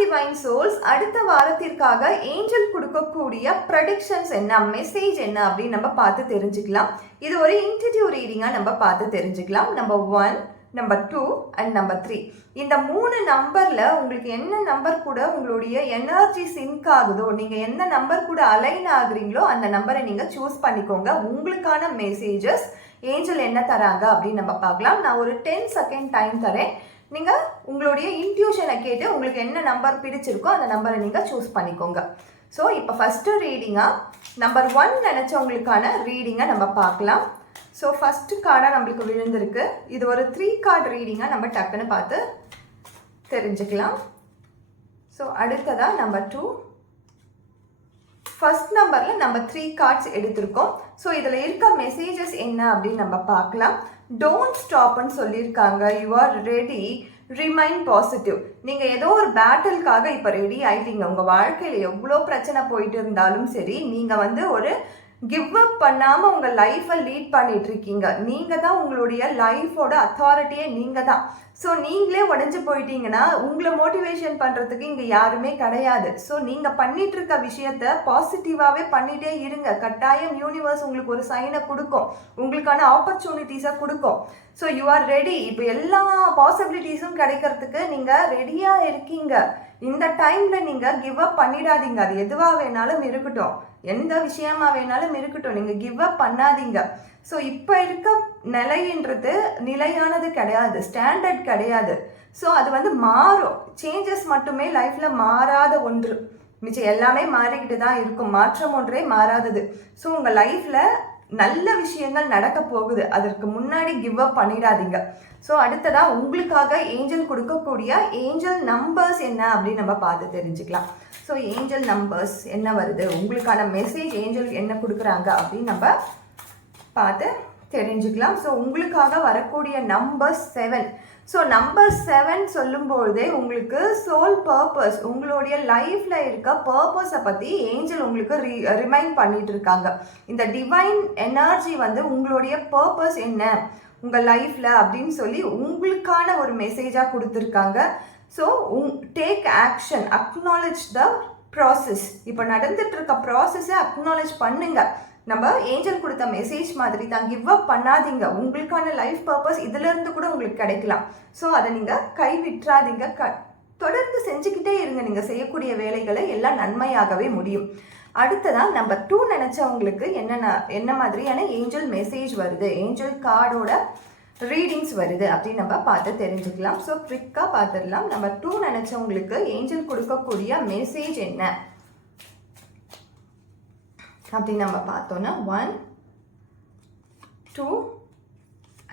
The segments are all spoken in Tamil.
டிவைன் சோல்ஸ் அடுத்த வாரத்திற்காக ஏஞ்சல் கொடுக்கக்கூடிய ப்ரெடிக்ஷன்ஸ் என்ன, மெசேஜ் என்ன அப்படின்னு நம்ம பார்த்து தெரிஞ்சுக்கலாம். இது ஒரு இன்டிடியூ ரீடிங்காக நம்ம பார்த்து தெரிஞ்சுக்கலாம். Number 1, number 2 and number 3. இந்த 3 நம்பரில் உங்களுக்கு என்ன நம்பர் கூட உங்களுடைய எனர்ஜி சிங்க் ஆகுதோ, நீங்கள் எந்த நம்பர் கூட அலைன் ஆகுறீங்களோ அந்த நம்பரை நீங்கள் சூஸ் பண்ணிக்கோங்க. உங்களுக்கான மெசேஜஸ் ஏஞ்சல் என்ன தராங்க அப்படின்னு நம்ம பார்க்கலாம். நான் ஒரு 10 செகண்ட் டைம் தரேன். நீங்கள் உங்களுடைய இன்ட்யூஷனை கேட்டு உங்களுக்கு என்ன நம்பர் பிடிச்சிருக்கோ அந்த நம்பரை நீங்கள் சூஸ் பண்ணிக்கோங்க. ஸோ இப்போ ஃபஸ்ட்டு ரீடிங்காக நம்பர் 1 நினச்சவங்களுக்கான ரீடிங்கை நம்ம பார்க்கலாம். ஸோ ஃபஸ்ட்டு கார்டாக நம்மளுக்கு விழுந்திருக்கு. இது ஒரு 3 கார்டு ரீடிங்காக நம்ம டக்குன்னு பார்த்து தெரிஞ்சுக்கலாம். ஸோ அடுத்ததாக நம்பர் 2. ஃபர்ஸ்ட் நம்பரில் நம்ம 3 கார்ட்ஸ் எடுத்திருக்கோம். ஸோ இதில் இருக்க மெசேஜஸ் என்ன அப்படின்னு நம்ம பார்க்கலாம். டோன்ட் ஸ்டாப்னு சொல்லியிருக்காங்க. You are ready, remain positive. நீங்கள் ஏதோ ஒரு பேட்டிலுக்காக இப்போ ரெடி ஆகிட்டீங்க. உங்கள் வாழ்க்கையில் எவ்வளோ பிரச்சனை போயிட்டு இருந்தாலும் சரி, நீங்கள் ஒரு கிவ் அப் பண்ணாமல் உங்கள் லைஃப்பை லீட் பண்ணிட்டு இருக்கீங்க. நீங்கள் தான் உங்களுடைய லைஃபோட அத்தாரிட்டியே நீங்கள் தான். ஸோ நீங்களே உடஞ்சி போயிட்டீங்கன்னா உங்களை மோட்டிவேஷன் பண்ணுறதுக்கு இங்கே யாருமே கிடையாது. ஸோ நீங்கள் பண்ணிட்டு இருக்க விஷயத்த பாசிட்டிவாகவே பண்ணிகிட்டே இருங்க. கட்டாயம் யூனிவர்ஸ் உங்களுக்கு ஒரு சைனை கொடுக்கும், உங்களுக்கான ஆப்பர்ச்சுனிட்டிஸை கொடுக்கும். So you are ready. இப்போ எல்லா பாசிபிலிட்டிஸும் கிடைக்கிறதுக்கு நீங்கள் ரெடியாக இருக்கீங்க. இந்த டைமில் நீங்கள் கிவ் அப் பண்ணிடாதீங்க. அது எதுவாக வேணாலும் இருக்கட்டும், எந்த விஷயமா வேணாலும் இருக்கட்டும், நீங்கள் கிவ் அப் பண்ணாதீங்க. ஸோ இப்போ இருக்க நிலைன்றது நிலையானது கிடையாது, ஸ்டாண்டர்ட் கிடையாது. ஸோ அது மாறும். சேஞ்சஸ் மட்டுமே லைஃப்பில் மாறாத ஒன்று, மிச்சம் எல்லாமே மாறிக்கிட்டு தான் இருக்கும். மாற்றம் ஒன்றே மாறாதது. ஸோ உங்கள் லைஃப்பில் நல்ல விஷயங்கள் நடக்க போகுது. அதற்கு முன்னாடி கிவ் அப் பண்ணிடாதீங்க. ஸோ அடுத்ததாக உங்களுக்காக ஏஞ்சல் கொடுக்கக்கூடிய ஏஞ்சல் நம்பர்ஸ் என்ன அப்படின்னு நம்ம பார்த்து தெரிஞ்சுக்கலாம். ஸோ ஏஞ்சல் நம்பர்ஸ் என்ன வருது, உங்களுக்கான மெசேஜ் ஏஞ்சல் என்ன கொடுக்குறாங்க அப்படின்னு நம்ம பார்த்து தெரிஞ்சுக்கலாம். ஸோ உங்களுக்காக வரக்கூடிய நம்பர் 7. ஸோ நம்பர் 7 சொல்லும்போதே உங்களுக்கு சோல் பர்பஸ், உங்களுடைய லைஃப்பில் இருக்க பர்பஸை பற்றி ஏஞ்சல் உங்களுக்கு ரிமைண்ட் பண்ணிட்டு இருக்காங்க. இந்த டிவைன் எனர்ஜி உங்களுடைய பர்பஸ் என்ன உங்கள் லைஃப்பில் அப்படின்னு சொல்லி உங்களுக்கான ஒரு மெசேஜாக கொடுத்துருக்காங்க. So take action, acknowledge the process. இப்போ நடந்துட்டு இருக்க ப்ராசஸை அக்னாலேஜ் பண்ணுங்க. நம்ம ஏஞ்சல் கொடுத்த மெசேஜ் மாதிரி தான், கிவ் அப் பண்ணாதீங்க. உங்களுக்கான லைஃப் பர்பஸ் இதிலிருந்து கூட உங்களுக்கு கிடைக்கலாம். ஸோ அதை நீங்கள் கைவிட்றாதீங்க, தொடர்ந்து செஞ்சுக்கிட்டே இருங்க. நீங்கள் செய்யக்கூடிய வேலைகளை எல்லாம் நன்மையாகவே முடியும். அடுத்ததான் நம்பர் 2 நினச்சவங்களுக்கு என்ன மாதிரியான ஏஞ்சல் மெசேஜ் வருது, ஏஞ்சல் கார்டோட ரீடிங்ஸ் வருது அப்படின்னு நம்ம பார்த்து தெரிஞ்சுக்கலாம். ஸோ குவிக்காக பார்த்துடலாம். நம்பர் 2 நினச்சவங்களுக்கு ஏஞ்சல் கொடுக்கக்கூடிய மெசேஜ் என்ன அப்படின்னு நம்ம பார்த்தோன்னா 1, 2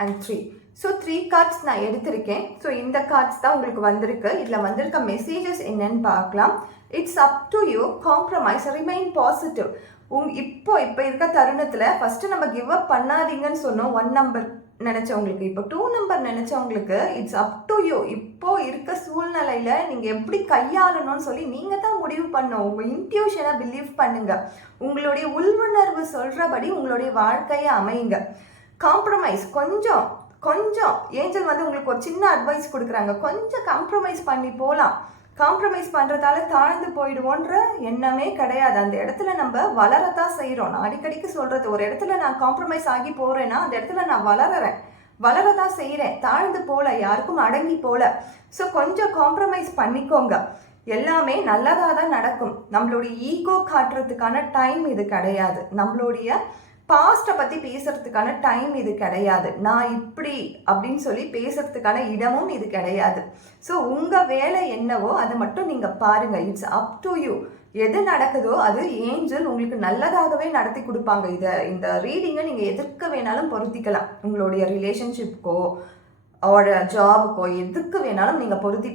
and 3. ஸோ 3 கார்ட்ஸ் நான் எடுத்திருக்கேன். ஸோ இந்த கார்ட்ஸ் தான் உங்களுக்கு வந்திருக்கு. இதில் வந்திருக்க மெசேஜஸ் என்னன்னு பார்க்கலாம். It's up to you, compromise, remain positive. இப்போ இருக்க தருணத்தில் ஃபஸ்ட்டு நம்ம கிவ் அப் பண்ணாதீங்கன்னு சொன்னோம் 1 நம்பர் நினச்சவங்களுக்கு. இப்போ 2 நம்பர் நினச்சவங்களுக்கு இட்ஸ் அப் டு யூ. இப்போ இருக்க சூழ்நிலையில் நீங்கள் எப்படி கையாளணும்னு சொல்லி நீங்கள் தான் முடிவு பண்ணணும். உங்கள் இன்ட்யூஷனை பிலீவ் பண்ணுங்கள். உங்களுடைய உள்வுணர்வு சொல்கிறபடி உங்களுடைய வாழ்க்கையை அமையுங்க. காம்ப்ரமைஸ், கொஞ்சம் ஏஞ்சல் உங்களுக்கு ஒரு சின்ன அட்வைஸ் கொடுக்குறாங்க. கொஞ்சம் காம்ப்ரமைஸ் பண்ணி போகலாம். காம்ப்ரமைஸ் பண்ணுறதால தாழ்ந்து போயிடுவோன்ற எண்ணமே கிடையாது. அந்த இடத்துல நம்ம வளரத்தான் செய்கிறோம். நான் அடிக்கடிக்கு சொல்கிறது, ஒரு இடத்துல நான் காம்ப்ரமைஸ் ஆகி போகிறேன்னா அந்த இடத்துல நான் வளரதான் செய்கிறேன். தாழ்ந்து போகல, யாருக்கும் அடங்கி போகல. ஸோ கொஞ்சம் காம்ப்ரமைஸ் பண்ணிக்கோங்க. எல்லாமே நல்லதாக தான் நடக்கும். நம்மளுடைய ஈகோ காட்டுறதுக்கான டைம் இது கிடையாது. நம்மளுடைய பாஸ்ட்டை பற்றி பேசுகிறதுக்கான டைம் இது கிடையாது. நான் இப்படி அப்படின்னு சொல்லி பேசுகிறதுக்கான இடமும் இது கிடையாது. ஸோ உங்கள் வேலை என்னவோ அதை மட்டும் நீங்கள் பாருங்கள். It's up to you. எது நடக்குதோ அது ஏஞ்சல் உங்களுக்கு நல்லதாகவே நடத்தி கொடுப்பாங்க. இந்த ரீடிங்கை நீங்கள் எதற்கு வேணாலும் பொருத்திக்கலாம். உங்களுடைய ரிலேஷன்ஷிப்க்கோ ஒரு ஜாபுக்கோ எதுக்கு வேணாலும் நீங்கள் பொருத்தி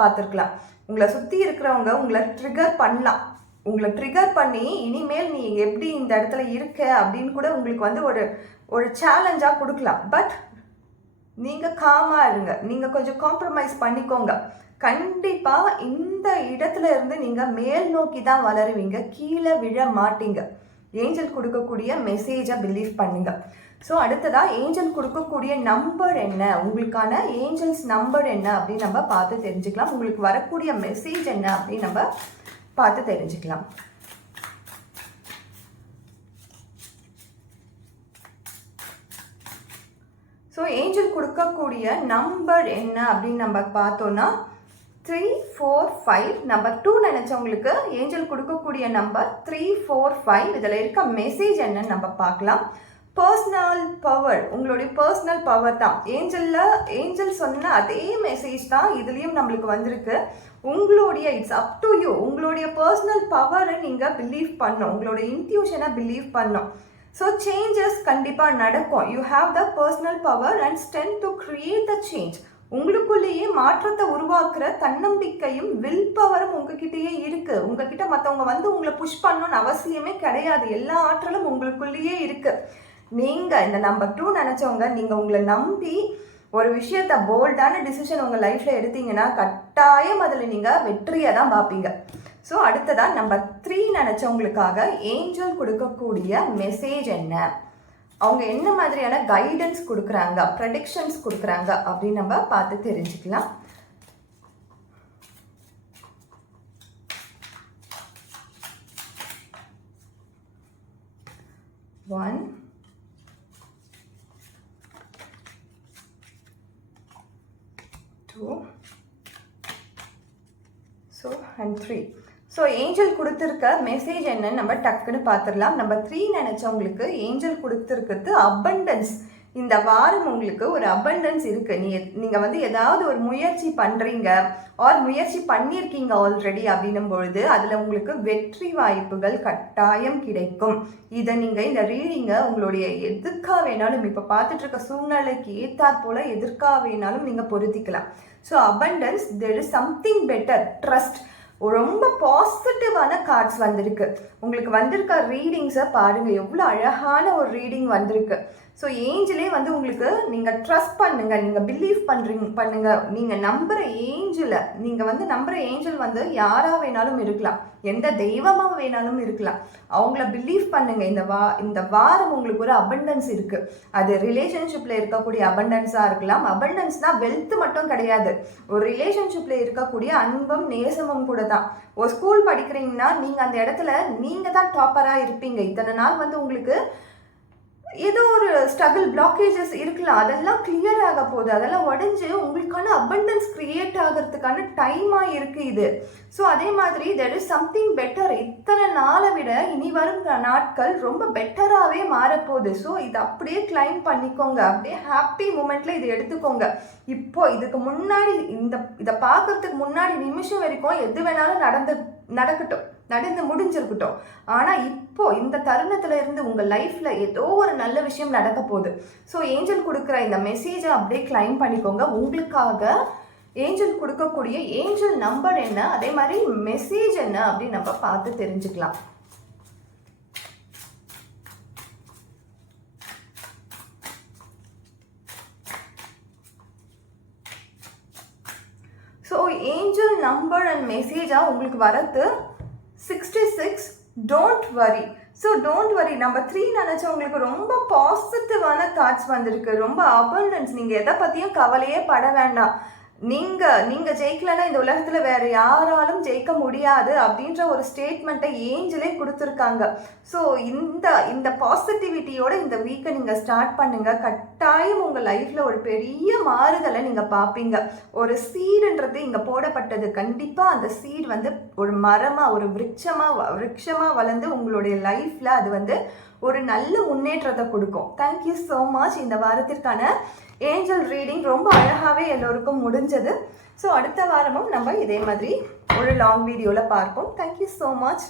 பார்த்துருக்கலாம். உங்களை சுற்றி இருக்கிறவங்க உங்களை ட்ரிகர் பண்ணி இனிமேல் நீ எப்படி இந்த இடத்துல இருக்க அப்படின்னு கூட உங்களுக்கு ஒரு சேலஞ்சாக கொடுக்கலாம். பட் நீங்கள் காமாக இருங்க. நீங்கள் கொஞ்சம் காம்ப்ரமைஸ் பண்ணிக்கோங்க. கண்டிப்பாக இந்த இடத்துல இருந்து நீங்கள் மேல் நோக்கி தான் வளருவீங்க, கீழே விழ மாட்டீங்க. ஏஞ்சல் கொடுக்கக்கூடிய மெசேஜை பிலீவ் பண்ணுங்க. ஸோ அடுத்ததாக ஏஞ்சல் கொடுக்கக்கூடிய நம்பர் என்ன, உங்களுக்கான ஏஞ்சல்ஸ் நம்பர் என்ன அப்படின்னு நம்ம பார்த்து தெரிஞ்சுக்கலாம். உங்களுக்கு வரக்கூடிய மெசேஜ் என்ன அப்படின்னு நம்ம பார்த்து தெரிஞ்சுக்கலாம். ஸோ ஏஞ்சல் கொடுக்கக்கூடிய நம்பர் என்ன அப்படின்னு நம்ம பார்த்தோன்னா 3, 4, 5. நம்பர் 2 நினச்சவங்களுக்கு ஏஞ்சல் கொடுக்கக்கூடிய நம்பர் 3, 4, 5. இதில் இருக்க மெசேஜ் என்னன்னு நம்ம பார்க்கலாம். பர்சனல் பவர், உங்களுடைய பர்சனல் பவர் தான். ஏஞ்சல் சொன்ன அதே மெசேஜ் தான் இதுலேயும் நம்மளுக்கு வந்திருக்கு. உங்களுடைய இட்ஸ் அப் டு யூ, உங்களுடைய பர்சனல் பவரை நீங்கள் பிலீவ் பண்ணணும், உங்களுடைய இன்ட்யூஷனை பிலீவ் பண்ணணும். ஸோ சேஞ்சஸ் கண்டிப்பாக நடக்கும். You have the personal power and strength to create the change. உங்களுக்குள்ளேயே மாற்றத்தை உருவாக்குற தன்னம்பிக்கையும் வில் பவரும் உங்ககிட்டயே இருக்கு. உங்ககிட்ட மற்றவங்க வந்து உங்களை புஷ் பண்ணணும்னு அவசியமே கிடையாது. எல்லா ஆற்றலும் உங்களுக்குள்ளேயே இருக்கு. நீங்கள் இந்த நம்பர் 2 நினச்சவங்க, நீங்கள் உங்களை நம்பி ஒரு விஷயத்த போல்டான டிசிஷன் உங்கள் லைஃப்பில் எடுத்தீங்கன்னா கட்டாயம் அதில் நீங்கள் வெற்றியை தான் பார்ப்பீங்க. ஸோ அடுத்ததாக நம்பர் 3 நினச்சவங்களுக்காக ஏஞ்சல் கொடுக்கக்கூடிய மெசேஜ் என்ன, அவங்க என்ன மாதிரியான கைடன்ஸ் கொடுக்குறாங்க, ப்ரெடிக்ஷன்ஸ் கொடுக்குறாங்க அப்படின்னு நம்ம பார்த்து தெரிஞ்சுக்கலாம். One, 2, so and 3. So angel கொடுத்துருக்க மெசேஜ் என்னன்னு நம்ம டக்குன்னு பார்த்துடலாம். நம்பர் 3 நினச்சவங்களுக்கு ஏஞ்சல் கொடுத்துருக்கிறது அபண்டன்ஸ். இந்த வாரம் உங்களுக்கு ஒரு அபண்டன்ஸ் இருக்குது. நீங்கள் வந்து ஏதாவது ஒரு முயற்சி பண்ணுறீங்க ஆர் முயற்சி பண்ணியிருக்கீங்க ஆல்ரெடி அப்படின்னும் பொழுது அதில் உங்களுக்கு வெற்றி வாய்ப்புகள் கட்டாயம் கிடைக்கும். இதை நீங்கள் இந்த ரீடிங்கை உங்களுடைய எதுக்காக வேணாலும், இப்போ பார்த்துட்ருக்க சூழ்நிலைக்கு ஏற்றாற் போல் எதற்காக வேணாலும் நீங்கள் பொருத்திக்கலாம். So abundance, there is something better, trust. ரொம்ப பாசிட்டிவான கார்ட்ஸ் வந்திருக்கு. உங்களுக்கு வந்திருக்க ரீடிங்ஸை பாருங்கள், எவ்வளோ அழகான ஒரு ரீடிங் வந்திருக்கு. ஸோ ஏஞ்சலே வந்து உங்களுக்கு நீங்கள் ட்ரஸ்ட் பண்ணுங்கள், நீங்கள் பிலீவ் பண்ணுங்கள். நீங்கள் நம்புகிற ஏஞ்சலை, நீங்கள் வந்து நம்புகிற ஏஞ்சல் வந்து யாராக வேணாலும் இருக்கலாம், எந்த தெய்வமாக வேணாலும் இருக்கலாம். அவங்கள பிலீவ் பண்ணுங்கள். இந்த வாரம் உங்களுக்கு ஒரு அபண்டன்ஸ் இருக்குது. அது ரிலேஷன்ஷிப்பில் இருக்கக்கூடிய அபண்டன்ஸாக இருக்கலாம். அபண்டன்ஸ்னால் வெல்த் மட்டும் கிடையாது, ஒரு ரிலேஷன்ஷிப்பில் இருக்கக்கூடிய அன்பும் நேசமும் கூட தான். ஒரு ஸ்கூல் படிக்கிறீங்கன்னா நீங்கள் அந்த இடத்துல நீங்கள் தான் டாப்பராக இருப்பீங்க. இத்தனை நாள் வந்து உங்களுக்கு ஏதோ ஒரு ஸ்ட்ரகிள், பிளாக்கேஜஸ் இருக்கலாம், அதெல்லாம் கிளியர் ஆக போகுது. அதெல்லாம் உடஞ்சி உங்களுக்கான அபண்டன்ஸ் கிரியேட் ஆகிறதுக்கான டைமாக இருக்குது இது. ஸோ அதே மாதிரி தெர் இஸ் சம்திங் பெட்டர். இத்தனை நாளை விட இனி வரும் நாட்கள் ரொம்ப பெட்டராகவே மாறப்போகுது. ஸோ இதை அப்படியே கிளைம் பண்ணிக்கோங்க, அப்படியே ஹாப்பி மூமெண்ட்டில் இதை எடுத்துக்கோங்க. இப்போ இதுக்கு முன்னாடி இதை பார்க்கறதுக்கு முன்னாடி நிமிஷம் வரைக்கும் எது வேணாலும் நடந்து முடிஞ்சிருக்கட்டும். ஆனால் இப்போ இந்த தருணத்தில் இருந்து உங்கள் லைஃப்பில் ஏதோ ஒரு நல்ல விஷயம் நடக்க போகுது. ஸோ ஏஞ்சல் கொடுக்குற இந்த மெசேஜை அப்படியே கிளைம் பண்ணிக்கோங்க. உங்களுக்காக ஏஞ்சல் கொடுக்கக்கூடிய ஏஞ்சல் நம்பர் என்ன, அதே மாதிரி மெசேஜ் என்ன அப்படின்னு நம்ம பார்த்து தெரிஞ்சுக்கலாம். ஸோ ஏஞ்சல் நம்பர் அண்ட் மெசேஜாக உங்களுக்கு வரது 66. Don't worry. So don't worry. Number 3 நினச்சவங்களுக்கு ரொம்ப பாசிட்டிவான தாட்ஸ் வந்திருக்கு. ரொம்ப அபண்டன்ஸ். நீங்கள் எதை பற்றியும் கவலையே பட வேண்டாம். நீங்கள் ஜெயிக்கலைன்னா இந்த உலகத்தில் வேறு யாராலும் ஜெயிக்க முடியாது அப்படின்ற ஒரு ஸ்டேட்மெண்ட்டை ஏஞ்சலே கொடுத்துருக்காங்க. ஸோ இந்த பாசிட்டிவிட்டியோட இந்த வீக்கை நீங்கள் ஸ்டார்ட் பண்ணுங்கள். கட்டாயம் உங்கள் லைஃப்பில் ஒரு பெரிய மாறுதலை நீங்கள் பார்ப்பீங்க. ஒரு சீடுன்றது இங்கே போடப்பட்டது. கண்டிப்பாக அந்த சீட் வந்து ஒரு மரமாக, ஒரு விருட்சமாக வளர்ந்து உங்களுடைய லைஃப்பில் அது வந்து ஒரு நல்ல முன்னேற்றத்தை கொடுக்கும். Thank you so much. இந்த வாரத்திற்கான ஏஞ்சல் ரீடிங் ரொம்ப அழகாகவே எல்லோருக்கும் முடிஞ்சது. ஸோ அடுத்த வாரமும் நம்ம இதே மாதிரி ஒரு லாங் வீடியோவில் பார்ப்போம். Thank you so much.